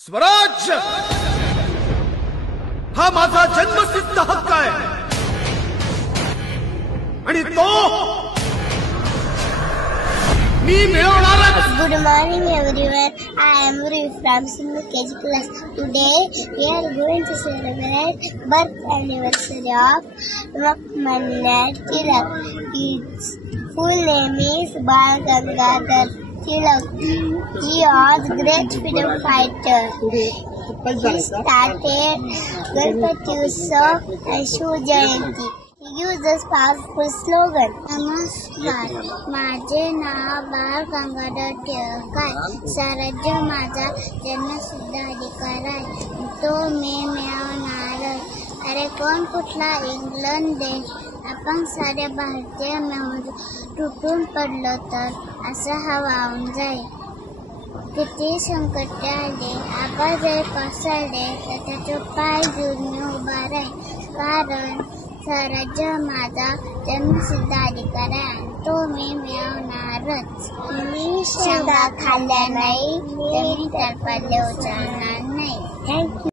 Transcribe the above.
स्वराज्य हा माझा जन्मसिद्ध हक्क आहे आणि तो मी मिळवणारच. Good morning everyone. I am Rui from Sindhu KG class. Today we are going to celebrate birth anniversary of Lokmanya Tilak. His full name is Bal Gangadhar Tilak. He was great freedom fighter. He started Ganpati Utsav and Shiv Jayanti. He used this powerful slogan. नमस्कार, माझे नाव बाळ गंगाधर टिळक आहे. स्वराज्य माझा जन्मसिद्ध अधिकार आहे, तो मी मिळवणार. अरे कोण कुठला इंग्लंड देश, आपण सारे भारतीय मिळून तुटून पडलो तर असं हा वाहून जाईल. किती संकट आले, आवाज कोसळले तर त्याचे पाय घेऊन मी उभा राहील. कारण स्वराज्य माझा जन्मसिद्ध अधिकार आहे, तो मी मिळवणारच. मी शेंगा खाल्ल्या नाही, मी तर पडले उचलणार नाही. थँक्यू.